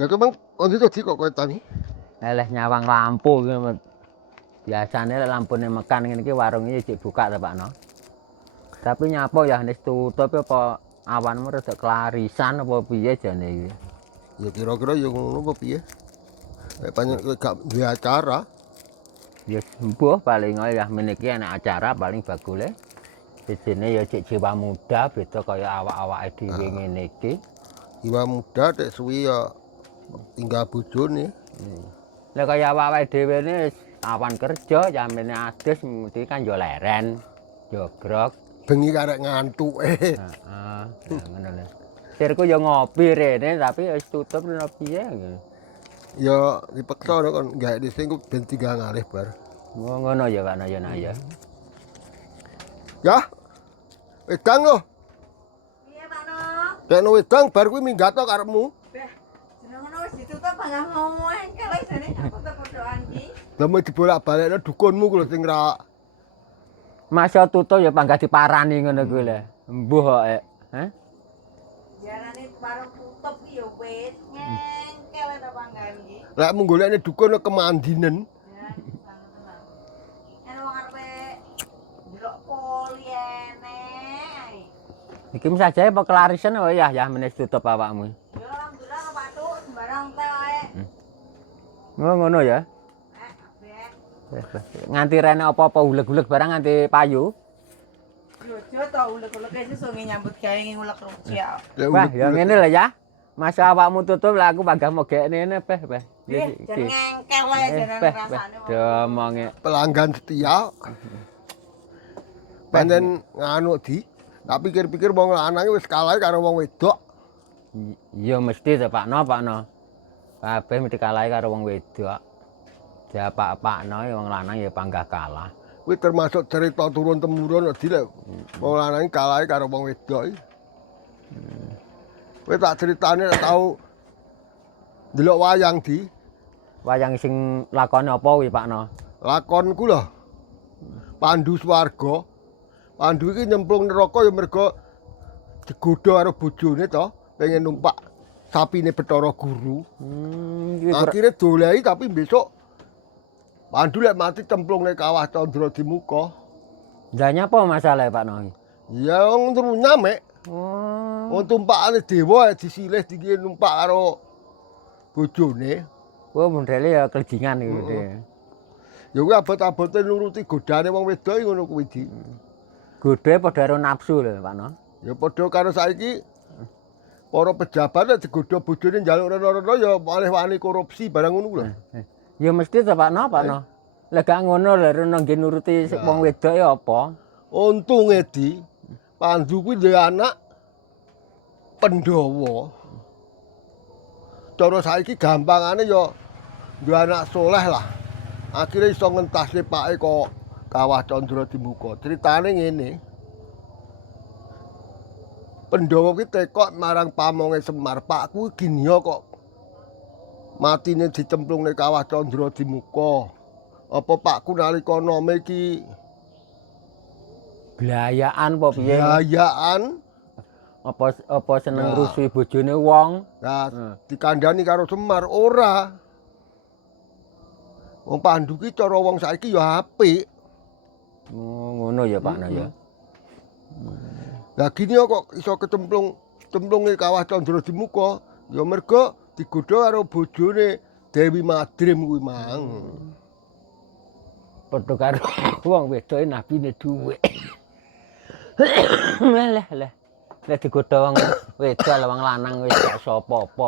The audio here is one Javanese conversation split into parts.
Lah kemang on itu kok kowe tani. Eleh nyawang lampu iki. Biasane lek lampune mekan ngene iki warung iki jek buka ta Pakno. Tapi nyapa ya wis tutup apa awanmu rada kelarisan apa piye jane iki. Ya kira-kira ya ngono apa piye? Nek pancen kowe gak duwe acara, Ya mbuh paling ya meniki ana acara paling bagule. Sijine ya cek jiwa muda beda kaya awak-awake dhewe ngene iki. jiwa muda tek suwi ya tinggal bojone. Lah kaya awake dhewe ne awan kerja yamene adus mesti kan ya leren, jogrok. Bengi karek ngantuke. Heeh, ngono lho. Sirku ya ngopi rene tapi wis tutup lho piye. Ya dipeksa kon gawe dhisik ku ben 3 ngalih bar. Ngono ya Pak ya nak ya. Ya. Wedang lho. Piye Pak No? Dek wedang bar kuwi minggat to karepmu. Beh, jeneng ngono wis ditutup bangah mau engkel jane aku podokan iki. Lah mau dibolak-balekno dukunmu ku lho sing ra. Masa tutup ya panggah diparani ngono kuwi lho. Mbuh kok. Heh. Jarane warung tutup ki ya wis ngengkel ta panggan iki. Lek mung golekne dukun kemandinen. Ya, tenang. Ene wong arepe ndelok poli enek. Iki sajae apa kelarisan oh ya menes tutup awakmu. Ya alhamdulillah Pak Tuk sembarang teh wae. Ngono ya. Kabeh. Nganti rene apa-apa uleg-uleg barang nganti payu. Jojo to ulek-ulek sesuk nyambut gawe ngulek rujak. Wah, ya ngene lho ya. Masa awakmu tutup lah aku panggah mogekne ne peh. Nggih, jan ngengkel wae jeneng rasane. Domonge. Pelanggan setia. Pancen nganu di. Tak pikir-pikir wong lanang wis kalah karo wong wedok. Ya mesti to Pakno. Kabeh mesti kalah karo wong wedok. Ya Pakno wong lanang ya panggah kalah. Kuwi termasuk cerita turun-temurun di lek wong lanang kalah karo wong wedok iki. Kowe tak critane nek tau ndelok wayang di. Wayang sing lakone apa kuwi Pakno? Lakonku lho. Pandu Swarga. Pandu iki nyemplung neraka ya mergo digodha karo bojone to, pengen numpak sapine Bathara Guru. Akhire dolehi tapi besok Pandu lek mati cemplung ning kawah Candra Dimuka. Lah nyapa masalah Pakno? Ya wong trunya mek. Oh. Wong tumpakane dewa disilih dikira numpak karo bojone. Wah, modele ya keljingan iki gede. Ya kuwi abot-abote nuruti godane wong wedok ngono kuwi di. Godhe padha karo nafsu lho, Pakno. Ya padha karo saiki para pejabat nek digodha bojone njaluk rena-rena ya malah wani korupsi barang ngono lho. Ya mesti to Pakno. Lah gak ngono lho rene nggih nuruti wong wedok ya apa? Untunge di Pandu kuwi duwe anak Pandhawa. Cara saiki gampangane ya duwe anak soleh lah. Akhire iso ngentasne pake kok kawah Candra Dimuka. Critane ngene. Pandhawa kuwi tekok marang pamonge Semar, "Pakku ginia kok matine dicemplungne kawah Candra Dimuka. Apa pakku nalika nome iki Blayaan apa piye? gayaan?" Apa seneng Nah. rusui bojone wong? Nah, dikandani karo Semar ora. Wong Pandu ki cara wong saiki ya apik. Oh, ngono ya Pakno ya. Lah gini kok iso cemplunge kawah Candra Dimuka ya mergo digodha karo bojone Dewi Madrim kuwi mang. Padha karo wong wedoke nabine dhuwit. Lah. Nek digodha wong wedok wong lanang wis gak sapa-apa.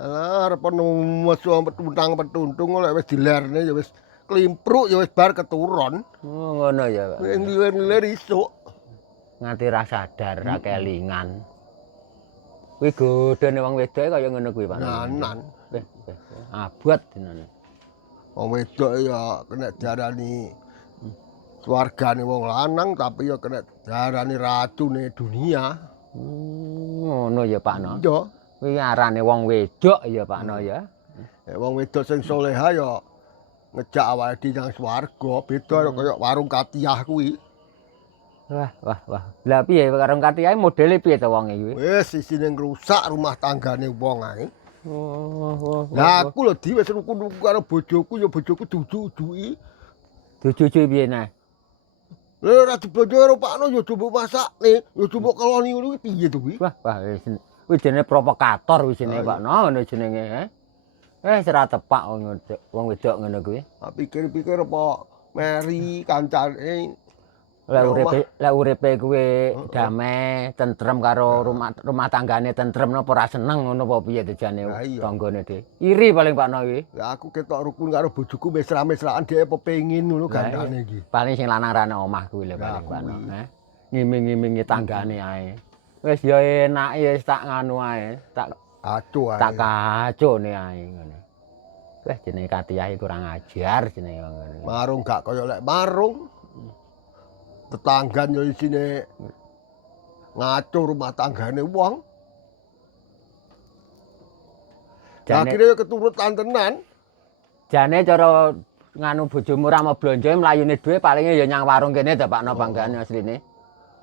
Alah arep mesu petundang-petundung lek wis dilerne ya wis klimpruk ya wis bar keturun. Oh, ngono ya, Pak. Ngiler-ngiler isuk. Nganti ra sadar, ra kelingan. Kuwi godhone wong wedoke kaya ngono kuwi, Pak. Nanan. Abot dinane. Wong wedok ya kena diarani keluargane wong lanang tapi ya kena diarani racune dunia. Ngono ya, Pakno. Iya. Kuwi arane wong wedok ya, Pakno ya. Wong wedok sing soleha ya ngejak awake dhewe nang swarga, beda kaya warung Katiah kuwi. Wah. Lah piye karo Katiahe modele piye to wonge kuwi? Wis isine ngrusak rumah tanggane wong ae. Oh. Lah aku lho di wis ruku-ruku karo bojoku ya bojoku dudu-uduki. Cucu piye nah? Lha ora dibojo karo Pakno ya coba masakne, ya coba keloni ngono kuwi piye to kuwi? Wah, wis jenenge provokator wis jenenge Pak No ngono jenenge. Ora tepak wong wedok ngono kuwi. Tak pikir-pikir apa Mary kancane Lek uripe kuwi damai, tentrem karo rumah tanggane tentrem napa ora seneng ngono apa piye tujane Lah iya. tanggane dhek. Iri paling Pak No iki. Lah aku ketok rukun karo bojoku mesra-mesraan dhek apa pengin ngono gandane iki. Paling sing lanang rane omah kuwi lho Lah, paling Pak No. kuwi. Ngiming-ngimingi tanggane ae. Wis ya enak ya wis tak nganu ae, tak Acuh ae. kacone ae ngono. Wah jenenge Katiah kurang ajar jenenge ngono. Marung gak kaya lek marung. Tetanggan ya isine ngaco rumah tanggane wong. Akhire keturutan tenan. Jane cara nganu bojomu ora mau blanja mlayune dhewe palinge ya nyang warung kene ta Pak No panggane asline.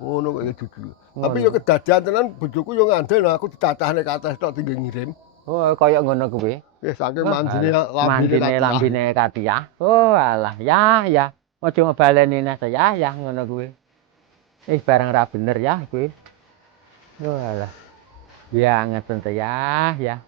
Ngono kok ya dudu. Tapi ya kedadian tenan bojoku ya ngandel aku ditacahne kates tok tinggal ngirim. Oh kaya ngono kuwi. Wis saking mandine Lambine Katiah. Oh alah ya. Aja ngebaleni neh ya ngono kuwi. Barang ra bener ya kuwi. Oh alah. Ya ngeten ta ya.